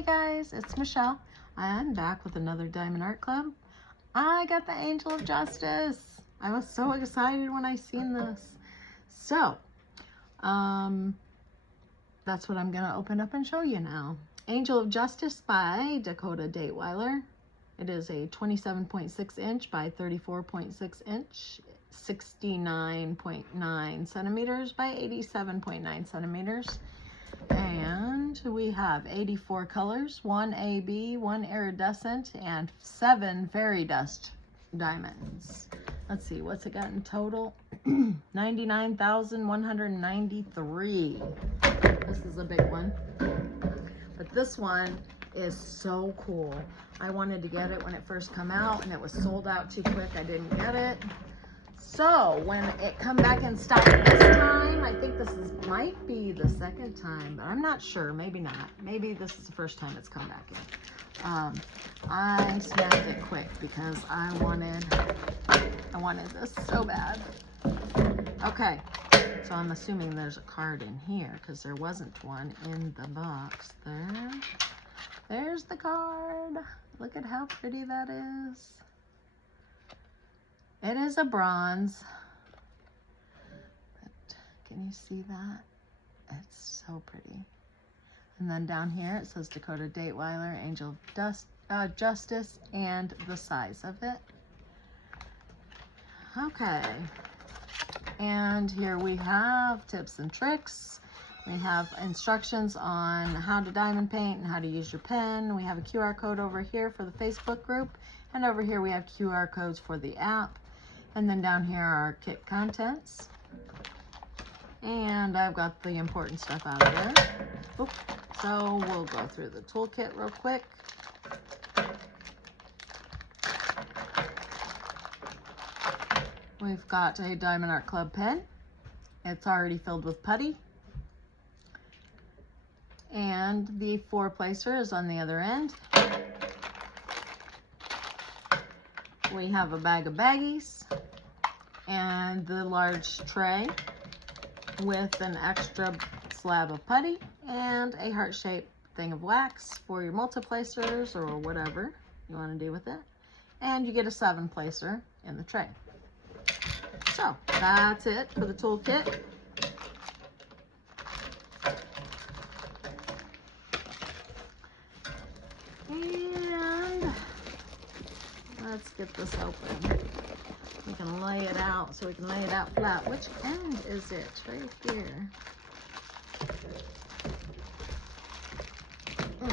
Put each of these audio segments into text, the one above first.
Hey guys, it's Michelle. I'm back with another Diamond Art Club. I got the Angel of Justice. I was so excited when I seen this. So, that's what I'm gonna open up and show you now. Angel of Justice by Dakota Dateweiler. It is a 27.6 inch by 34.6 inch, 69.9 centimeters by 87.9 centimeters. And we have 84 colors, 1 AB, 1 iridescent, and 7 fairy dust diamonds. Let's see, what's it got in total? 99,193. This is a big one. But this one is so cool. I wanted to get it when it first came out, and it was sold out too quick. I didn't get it. So when it come back in stock this time, I think might be the second time, but I'm not sure. Maybe not. Maybe this is the first time it's come back in. I snapped it quick because I wanted this so bad. Okay, so I'm assuming there's a card in here because there wasn't one in the box there. There's the card. Look at how pretty that is. It is a bronze, but can you see that? It's so pretty. And then down here it says Dakota Dateweiler, Angel of Justice, and the size of it. Okay, and here we have tips and tricks. We have instructions on how to diamond paint and how to use your pen. We have a QR code over here for the Facebook group, and over here we have QR codes for the app. And then down here are kit contents. And I've got the important stuff out of there. Oop. So we'll go through the toolkit real quick. We've got a Diamond Art Club pen. It's already filled with putty. And the 4-placer is on the other end. We have a bag of baggies and the large tray with an extra slab of putty and a heart-shaped thing of wax for your multi-placers or whatever you want to do with it. And you get a 7-placer in the tray. So that's it for the toolkit. Let's get this open. We can lay it out so we can lay it out flat. Which end is it? Right here. Gosh,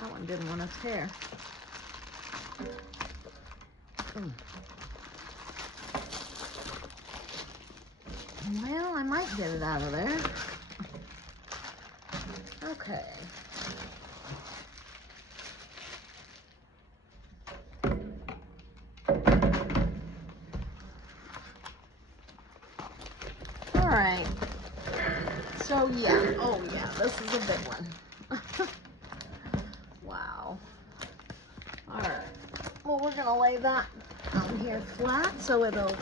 that one didn't want to tear. Well, I might get it out of there. Okay. All right, so yeah, oh yeah, this is a big one. Wow. All right, well, we're gonna lay that on here flat so it'll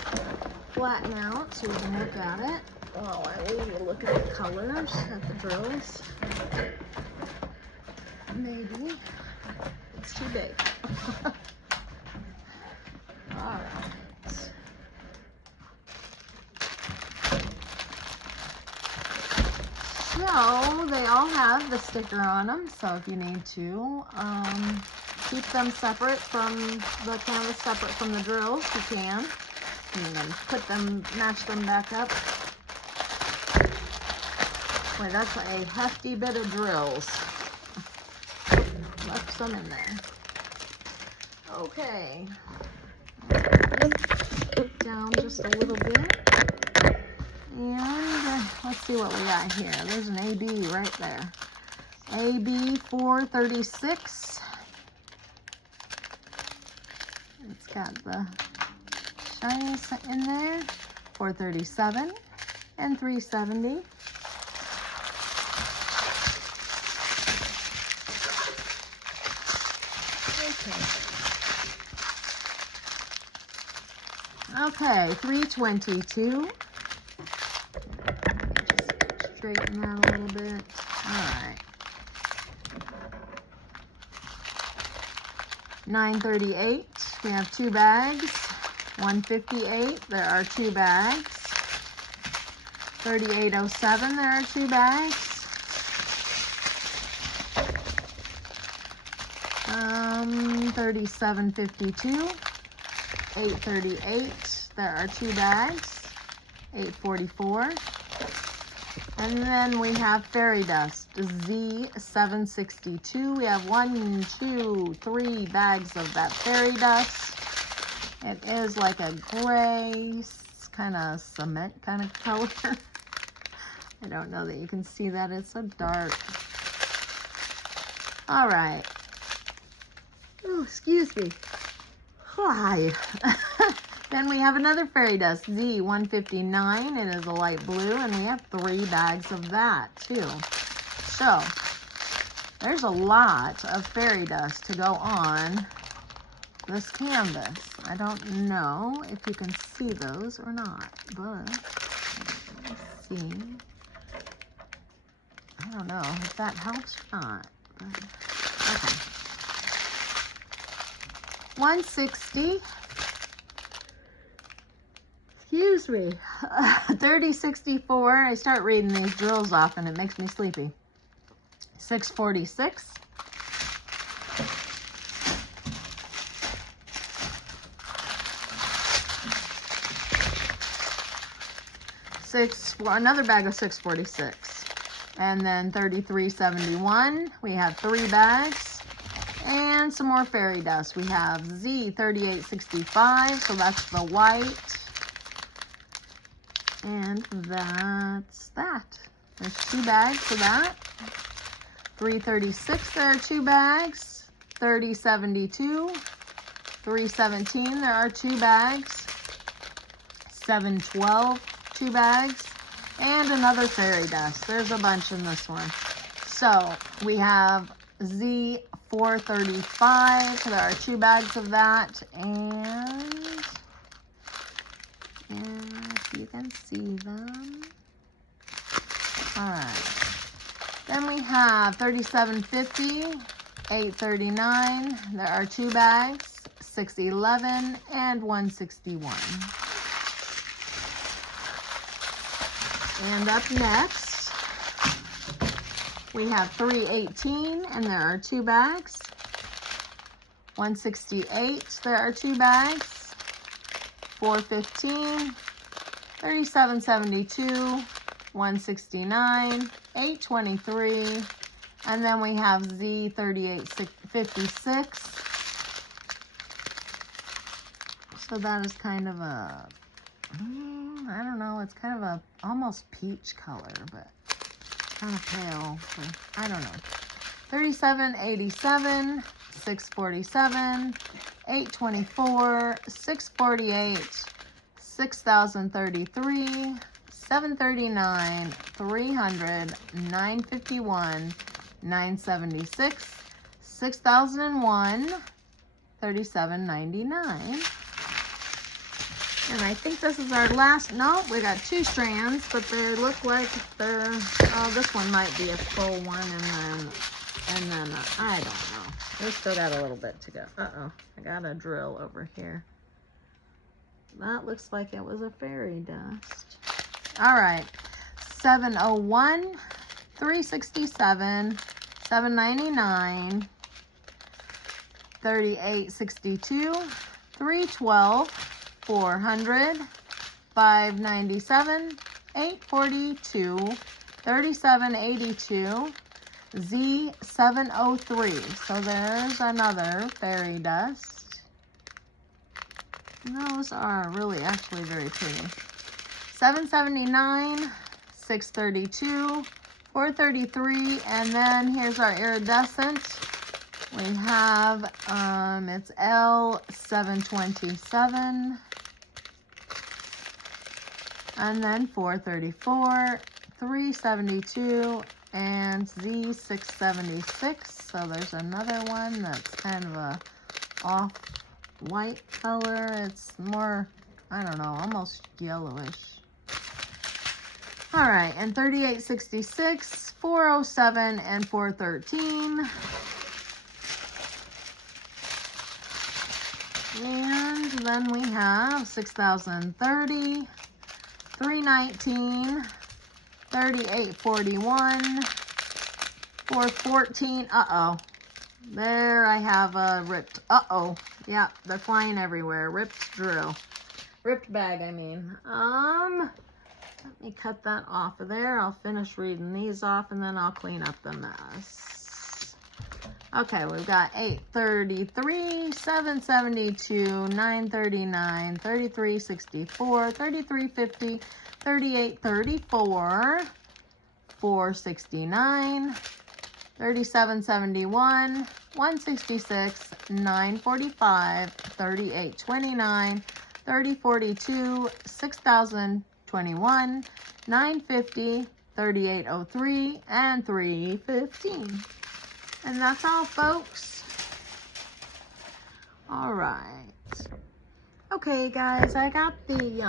flatten out so we can look at it. Oh, I leave you look at the colors, at the drills. Maybe it's too big. All right. So they all have the sticker on them, so if you need to keep them separate from the canvas, separate from the drills, you can. And then put them, match them back up. Boy, that's a hefty bit of drills. Left some in there. Okay. Down just a little bit. And let's see what we got here. There's an AB right there. AB 436. It's got the shinies in there. 437 and 370. Okay, 322. Just straighten that a little bit. All right. 938, we have 2 bags. 158, there are 2 bags. 3807, there are 2 bags. 3752, 838, there are 2 bags. 844. And then we have fairy dust, Z762. We have 1, 2, 3 bags of that fairy dust. It is like a gray, kind of cement kind of color. I don't know that you can see that. It's so dark. All right. Oh, excuse me. Hi. Then we have another fairy dust, Z159. It is a light blue, and we have 3 bags of that, too. So, there's a lot of fairy dust to go on this canvas. I don't know if you can see those or not, but let's see. I don't know if that helps or not. But, okay. 160. Excuse me. 3064. I start reading these drills off and it makes me sleepy. 646. 'Another bag of 646. And then 3371. We have 3 bags. And some more fairy dust. We have Z3865. So that's the white. And that's that. There's 2 bags of that. 336, there are 2 bags. 3072. 317, there are 2 bags. 712, 2 bags. And another fairy dust. There's a bunch in this one. So we have Z435. There are 2 bags of that. And if you can see them. Alright. Then we have 3750, 839. There are 2 bags, 611, and 161. And up next, we have 318, and there are 2 bags. 168, there are 2 bags. 415, 3772, 169, 823, and then we have Z3856. So that is kind of a, I don't know, it's kind of a almost peach color, but kind of pale, so I don't know. 3787, 647, 824, 648, 6033, 739, 300, 951, 976, 6001, 3799. And I think this is our last. No, we got 2 strands, but they look like they're, oh, this one might be a full one, and then I don't know. We still got a little bit to go. Uh-oh, I got a drill over here. That looks like it was a fairy dust. All right, 701, 367, 799, 3862, 312, 400, 597, 842, 3782, Z703. So there's another fairy dust. Those are really actually very pretty. 779, 632, 433, and then here's our iridescent. We have, it's L727, and then 434, 372, and Z676. So there's another one that's kind of a off-white color. It's more, I don't know, almost yellowish. All right, and 3866, 407, and 413. And then we have 6,030, 319, 3841, 414. Uh-oh. There I have a ripped. Uh-oh. Yeah, they're flying everywhere. Ripped drill. Ripped bag, I mean. Let me cut that off of there. I'll finish reading these off and then I'll clean up the mess. Okay, we've got 833, 772, 939, 3364, 3350, 3834, 469, 3771, 166, 945, 3829, 3042, 6021, 950, 3803, and 315. And that's all, folks. All right. Okay, guys, I got the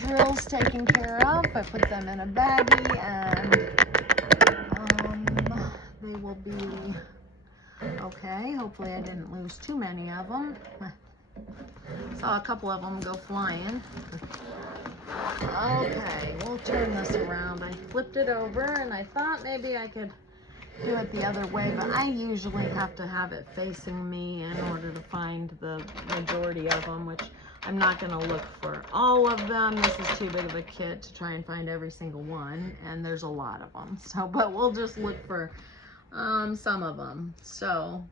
drills taken care of. I put them in a baggie, and they will be okay. Hopefully I didn't lose too many of them. Saw a couple of them go flying. Okay, we'll turn this around. I flipped it over, and I thought maybe I could do it the other way, but I usually have to have it facing me in order to find the majority of them, which I'm not going to look for all of them. This is too big of a kit to try and find every single one, and there's a lot of them. So, but we'll just look for some of them. So,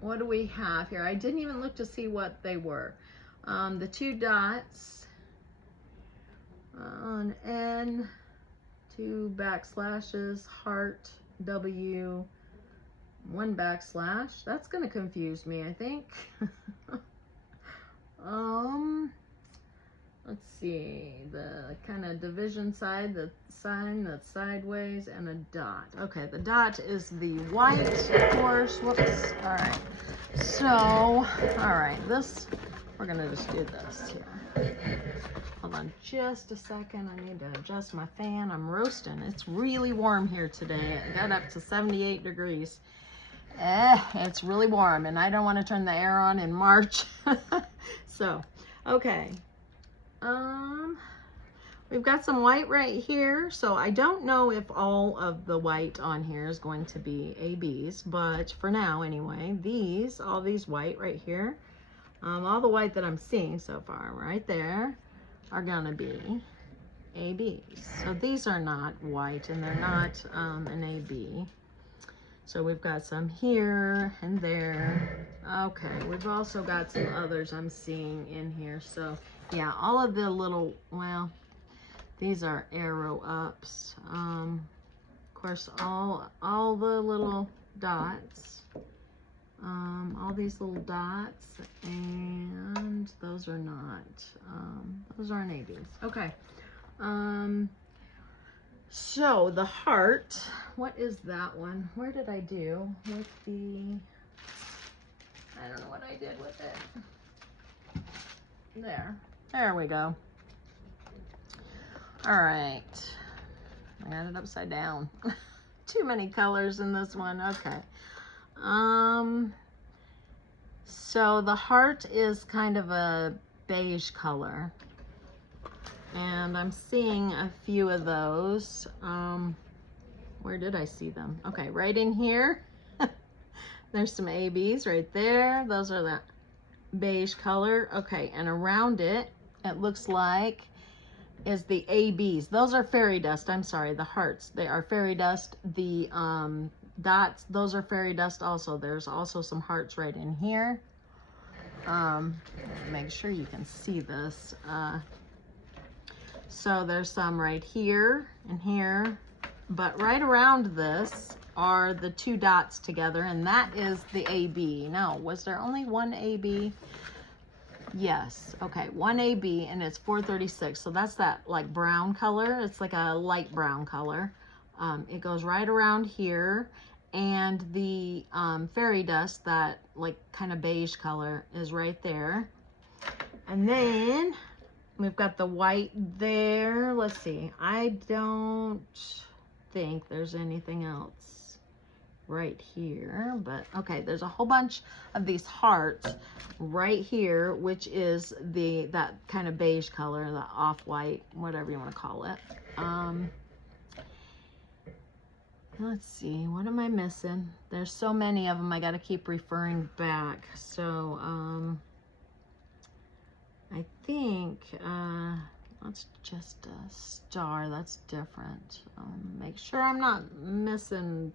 what do we have here? I didn't even look to see what they were. The 2 dots, an N, 2 backslashes, heart, W, 1 backslash. That's going to confuse me, I think. Let's see, the kind of division side, the sign that's sideways, and a dot. Okay, the dot is the white, of course. Whoops. All right. So, all right, this, we're going to just do this here. Hold on just a second. I need to adjust my fan. I'm roasting. It's really warm here today. It got up to 78 degrees. It's really warm, and I don't want to turn the air on in March. So, okay. We've got some white right here. So I don't know if all of the white on here is going to be ABs, but for now anyway, all these white right here, all the white that I'm seeing so far right there are gonna be ABs. So these are not white, and they're not an AB. So we've got some here and there. Okay, we've also got some others I'm seeing in here. So yeah, all of the little, well, these are arrow ups. Of course, all the little dots. All these little dots, and those are not, those aren't ABs. Okay. So the heart, what is that one? Where did I do with the, I don't know what I did with it. There we go. All right. I got it upside down. Too many colors in this one. Okay. So the heart is kind of a beige color, and I'm seeing a few of those. Where did I see them? Okay, right in here. There's some ABs right there. Those are that beige color. Okay, and around it, it looks like is the ABs. Those are fairy dust. I'm sorry, the hearts. They are fairy dust. The dots, those are fairy dust also. There's also some hearts right in here. Make sure you can see this. So there's some right here and here, but right around this are the 2 dots together, and that is the AB. Now, was there only one AB? Yes. Okay, 1 AB, and it's 436. So that's that like brown color. It's like a light brown color. It goes right around here, and the fairy dust, that like kind of beige color, is right there. And then we've got the white there. Let's see. I don't think there's anything else right here, but okay, there's a whole bunch of these hearts right here, which is that kind of beige color, the off-white, whatever you want to call it. Let's see, what am I missing? There's so many of them, I got to keep referring back. So I think that's just a star. That's different. Make sure I'm not missing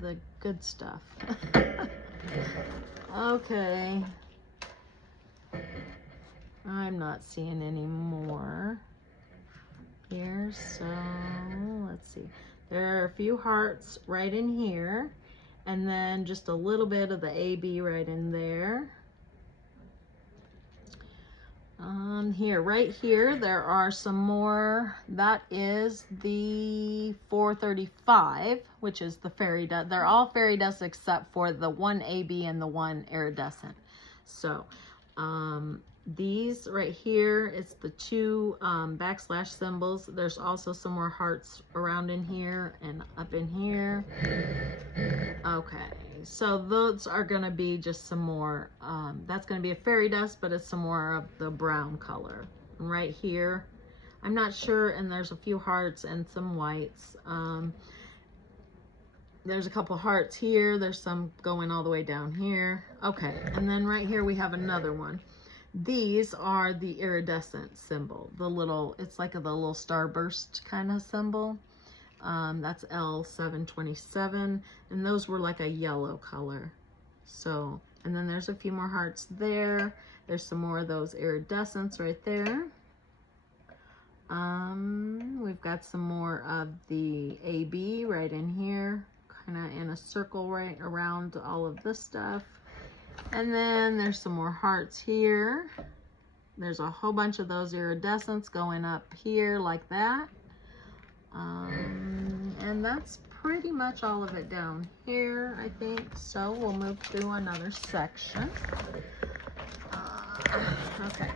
the good stuff. Okay. I'm not seeing any more here, so let's see. There are a few hearts right in here, and then just a little bit of the AB right in there. Here, right here, there are some more. That is the 435, which is the fairy dust. They're all fairy dust except for the one AB and the one iridescent. So, these right here, it's the two backslash symbols. There's also some more hearts around in here and up in here. Okay, so those are going to be just some more, that's going to be a fairy dust, but it's some more of the brown color. And right here, I'm not sure, and there's a few hearts and some whites. There's a couple hearts here. There's some going all the way down here. Okay, and then right here we have another one. These are the iridescent symbol, the little, it's like the little starburst kind of symbol. That's L727, and those were like a yellow color. So, and then there's a few more hearts there. There's some more of those iridescents right there. We've got some more of the AB right in here, kind of in a circle right around all of this stuff. And then there's some more hearts here. There's a whole bunch of those iridescents going up here like that. And that's pretty much all of it down here, I think. So we'll move through another section. Okay.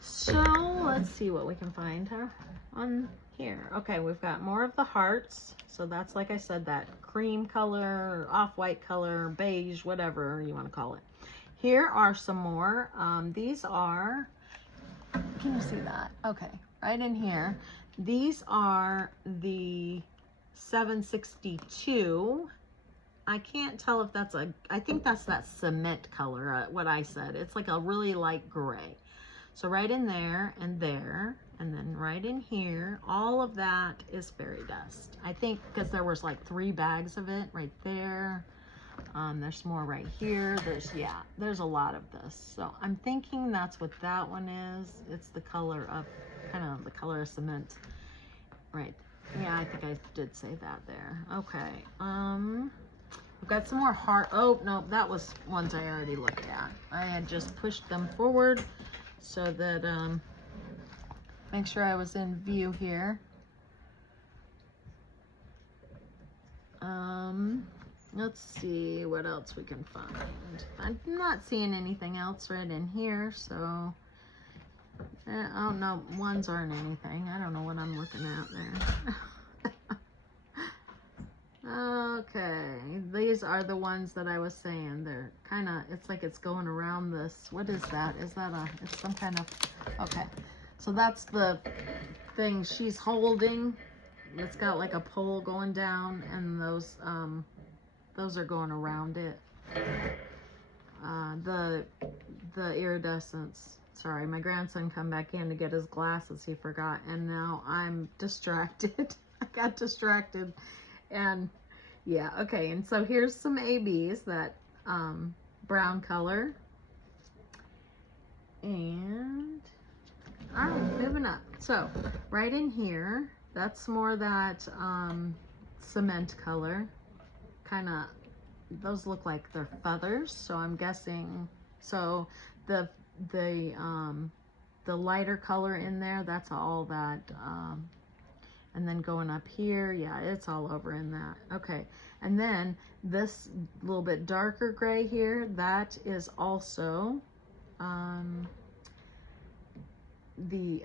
So let's see what we can find on here. Okay, we've got more of the hearts. So that's, like I said, that cream color, off-white color, beige, whatever you want to call it. Here are some more. These are, can you see that? Okay, right in here. These are the 762. I can't tell if that's I think that's that cement color, what I said. It's like a really light gray. So right in there, and then right in here, all of that is fairy dust. I think because there was like 3 bags of it right there. There's more right here. There's a lot of this. So I'm thinking that's what that one is. It's the color of, kind of the color of cement. Right. Yeah, I think I did say that there. Okay. We've got some more heart. Oh, no, that was ones I already looked at. I had just pushed them forward so that, make sure I was in view here. Let's see what else we can find. I'm not seeing anything else right in here, so oh no, ones aren't anything. I don't know what I'm looking at there. Okay, these are the ones that I was saying. They're kind of, it's like it's going around this. What is that? Is that it's some kind of, okay. So that's the thing she's holding. It's got like a pole going down, and those are going around it. The iridescence. Sorry, my grandson come back in to get his glasses. He forgot, and now I'm distracted. I got distracted, and yeah, okay. And so here's some ABs, that brown color, and all right, moving up. So right in here, that's more that cement color. Kind of, those look like they're feathers, so I'm guessing, so the lighter color in there, that's all that, and then going up here, yeah, it's all over in that. Okay, and then this little bit darker gray here, that is also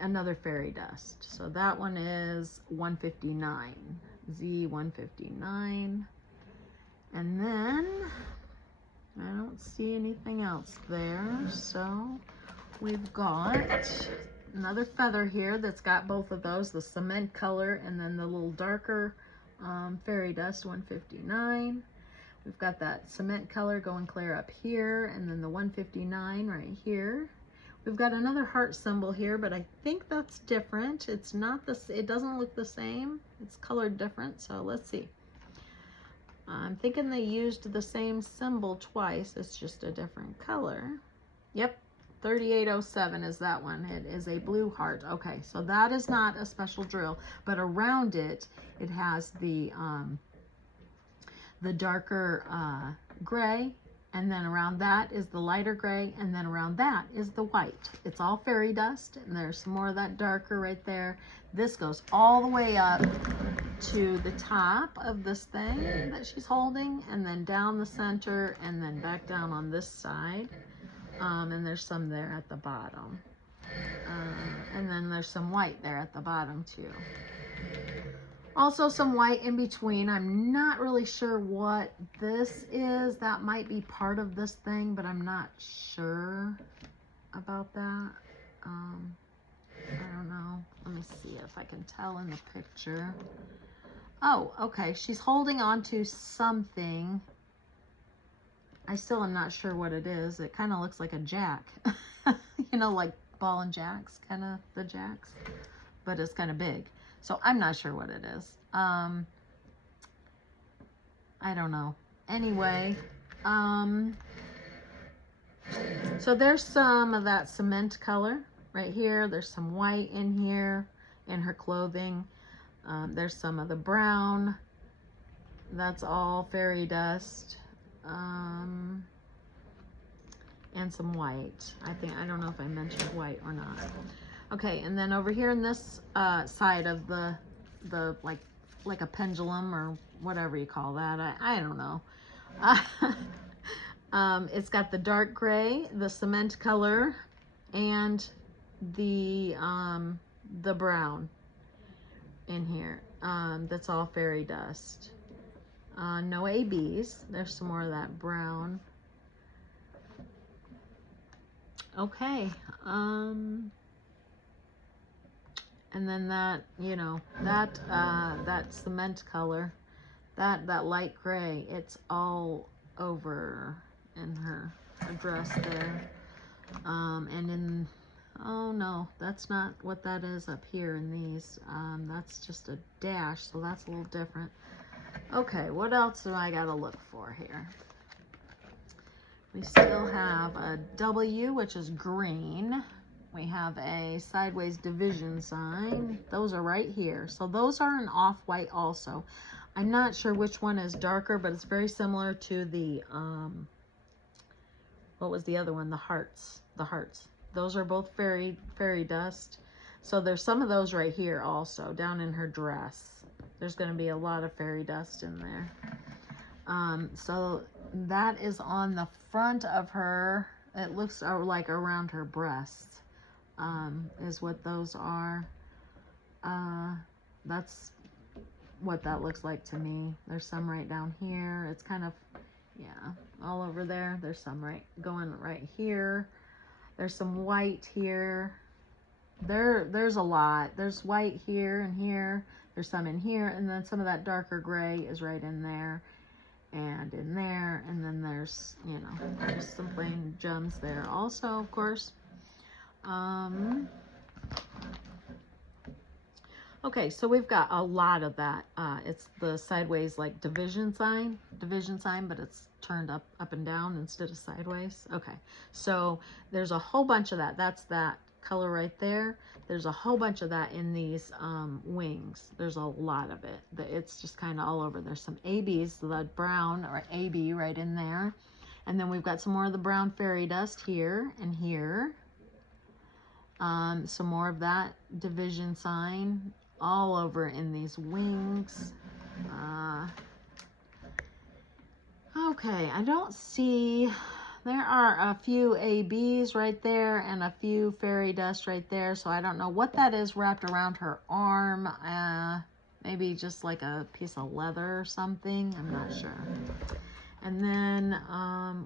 another fairy dust. So that one is 159. Z159. And then I don't see anything else there. So we've got another feather here that's got both of those, the cement color and then the little darker fairy dust 159. We've got that cement color going clear up here, and then the 159 right here. We've got another heart symbol here, but I think that's different. It's not this, it doesn't look the same. It's colored different, so let's see. I'm thinking they used the same symbol twice. It's just a different color. Yep, 3807 is that one. It is a blue heart. Okay, so that is not a special drill, but around it, it has the darker gray, and then around that is the lighter gray, and then around that is the white. It's all fairy dust, and there's some more of that darker right there. This goes all the way up to the top of this thing that she's holding, and then down the center, and then back down on this side. And there's some there at the bottom. And then there's some white there at the bottom too. Also some white in between. I'm not really sure what this is. That might be part of this thing, but I'm not sure about that. I don't know. Let me see if I can tell in the picture. Oh, okay. She's holding on to something. I still am not sure what it is. It kind of looks like a jack. You know, like ball and jacks, kind of the jacks. But it's kind of big. So I'm not sure what it is. I don't know. Anyway, so there's some of that cement color right here. There's some white in here in her clothing. There's some of the brown. That's all fairy dust. And some white. I don't know if I mentioned white or not. Okay, and then over here in this side of the like a pendulum or whatever you call that, I don't know. It's got the dark gray, the cement color, and the brown in here. That's all fairy dust. No ABs. There's some more of that brown. Okay. And then that, you know, that cement color, that light gray, it's all over in her dress there. And in, oh no, that's not what that is up here in these. That's just a dash, so that's a little different. Okay, what else do I gotta look for here? We still have a W, which is green. We have a sideways division sign. Those are right here. So those are an off-white also. I'm not sure which one is darker, but it's very similar to the, what was the other one? The hearts. The hearts. Those are both fairy dust. So there's some of those right here also, down in her dress. There's going to be a lot of fairy dust in there. So that is on the front of her. It looks like around her breasts. Is what those are. That's what that looks like to me. There's some right down here. It's kind of, yeah, all over there. There's some going right here. There's some white here. There's a lot. There's white here and here. There's some in here, and then some of that darker gray is right in there and in there, and then there's, you know, there's some plain gems there also, of course. Okay, so we've got a lot of that. It's the sideways like division sign, but it's turned up and down instead of sideways. Okay, so there's a whole bunch of that. That's that color right there. There's a whole bunch of that in these wings. There's a lot of it. It's just kind of all over. There's some ABs, the brown or AB right in there. And then we've got some more of the brown fairy dust here and here. Some more of that division sign all over in these wings. Okay, I don't see, there are a few ABs right there and a few fairy dust right there, so I don't know what that is wrapped around her arm. Maybe just like a piece of leather or something. I'm not sure. And then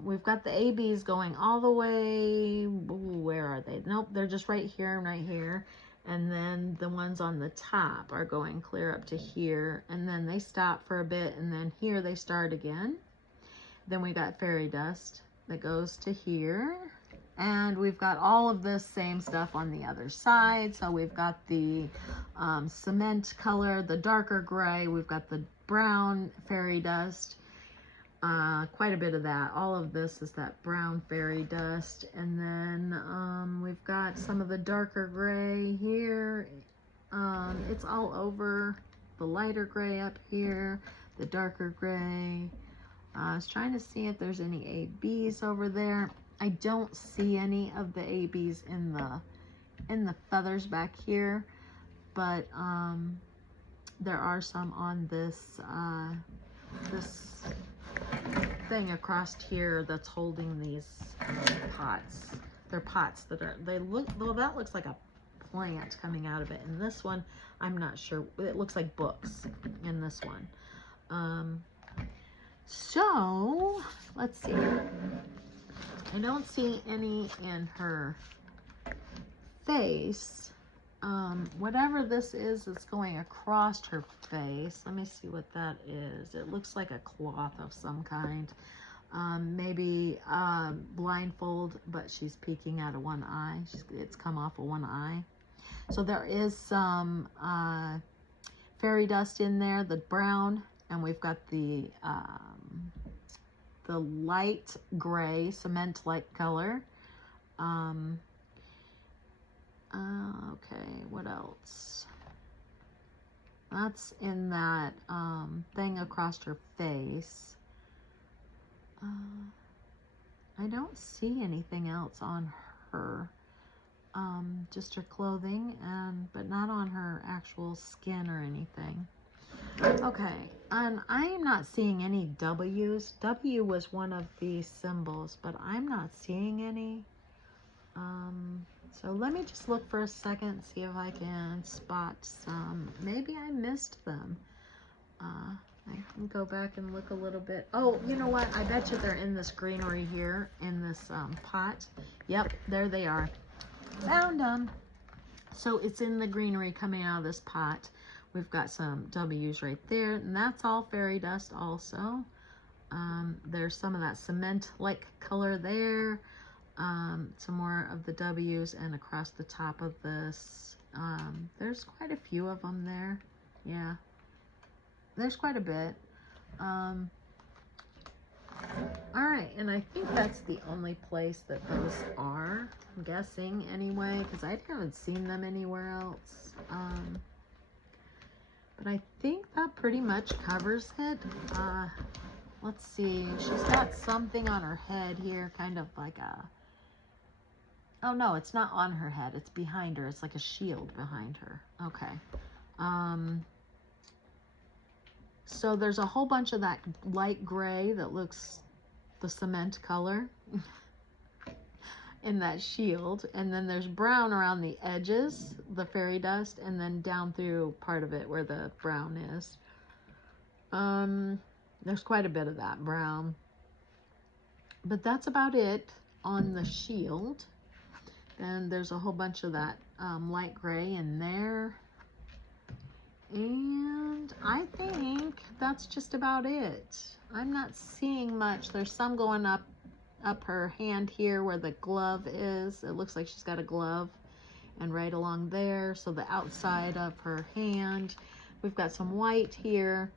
we've got the ABs going all the way. Ooh, where are they? Nope, they're just right here and right here. And then the ones on the top are going clear up to here. And then they stop for a bit. And then here they start again. Then we got fairy dust that goes to here. And we've got all of this same stuff on the other side. So we've got the cement color, the darker gray. We've got the brown fairy dust. Quite a bit of that. All of this is that brown fairy dust. And then we've got some of the darker gray here. It's all over the lighter gray up here, the darker gray. I was trying to see if there's any ABs over there. I don't see any of the ABs in the feathers back here, but there are some on this this thing across here that's holding these pots. They're pots that are, they look, well, that looks like a plant coming out of it. And this one, I'm not sure. It looks like books in this one. So let's see. I don't see any in her face. Whatever this is, it's going across her face. Let me see what that is. It looks like a cloth of some kind. Maybe blindfold, but she's peeking out of one eye. It's come off of one eye. So there is some fairy dust in there, the brown, and we've got the light gray, cement-like color. Okay, what else? That's in that thing across her face. I don't see anything else on her. Just her clothing, but not on her actual skin or anything. Okay, and I am not seeing any W's. W was one of the symbols, but I'm not seeing any. So let me just look for a second, see if I can spot some. Maybe I missed them. I can go back and look a little bit. Oh, you know what? I bet you they're in this greenery here, in this pot. Yep, there they are. Found them. So it's in the greenery coming out of this pot. We've got some W's right there, and that's all fairy dust also. There's some of that cement-like color there. Some more of the W's, and across the top of this, there's quite a few of them there. Yeah, there's quite a bit. All right, and I think that's the only place that those are, I'm guessing anyway, because I haven't seen them anywhere else. But I think that pretty much covers it. Let's see, she's got something on her head here, kind of like a, oh no, it's not on her head, it's behind her. It's like a shield behind her. Okay. So there's a whole bunch of that light gray that looks the cement color in that shield. And then there's brown around the edges, the fairy dust, and then down through part of it where the brown is. There's quite a bit of that brown. But that's about it on the shield. And there's a whole bunch of that light gray in there. And I think that's just about it. I'm not seeing much. There's some going up her hand here where the glove is. It looks like she's got a glove, and right along there. So the outside of her hand. We've got some white here.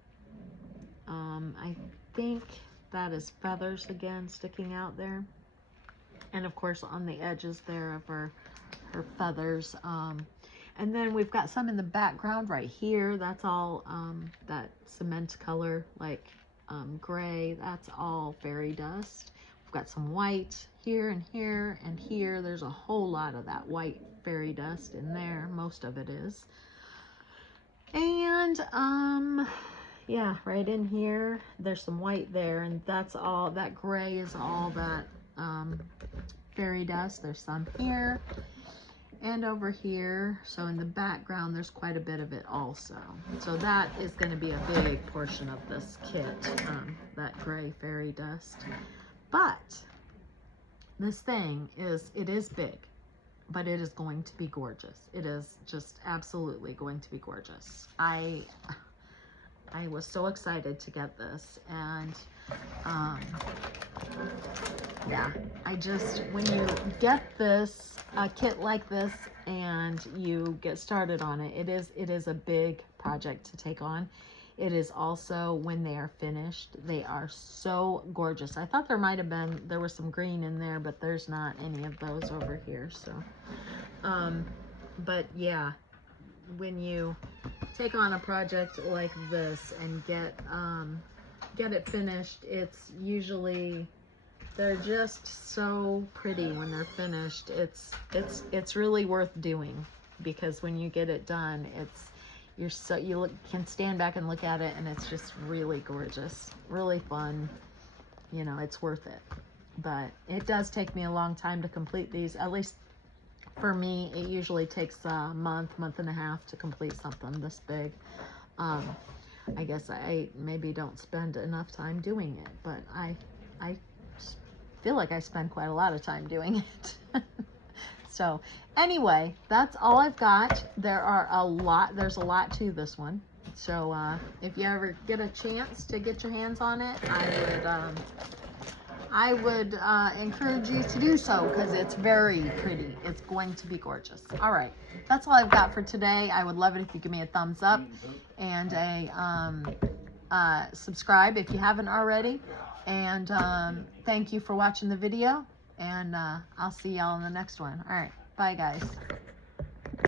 I think that is feathers again sticking out there. And of course on the edges there of her feathers. And then we've got some in the background right here. That's all that cement color, like gray. That's all fairy dust. We've got some white here and here and here. There's a whole lot of that white fairy dust in there. Most of it is. And yeah, right in here, there's some white there. And that's all, that gray is all that fairy dust. There's some here. and over here. So in the background, there's quite a bit of it also. So that is going to be a big portion of this kit, that gray fairy dust. But this thing it is big, but it is going to be gorgeous. It is just absolutely going to be gorgeous. I was so excited to get this, and yeah, when you get this, a kit like this, and you get started on it, it is a big project to take on. It is also, when they are finished, they are so gorgeous. I thought there was some green in there, but there's not any of those over here. So, but yeah, when you take on a project like this and get it finished, it's usually, they're just so pretty when they're finished. It's really worth doing, because when you get it done, you can stand back and look at it, and it's just really gorgeous, really fun. You know, it's worth it. But it does take me a long time to complete these. At least for me, it usually takes a month and a half to complete something this big. I guess I maybe don't spend enough time doing it, but I feel like I spend quite a lot of time doing it. So anyway, that's all I've got. There's a lot to this one. So if you ever get a chance to get your hands on it, I would encourage you to do so, because it's very pretty. It's going to be gorgeous. All right, that's all I've got for today. I would love it if you give me a thumbs up and a subscribe if you haven't already. And thank you for watching the video, and I'll see y'all in the next one. All right, bye guys.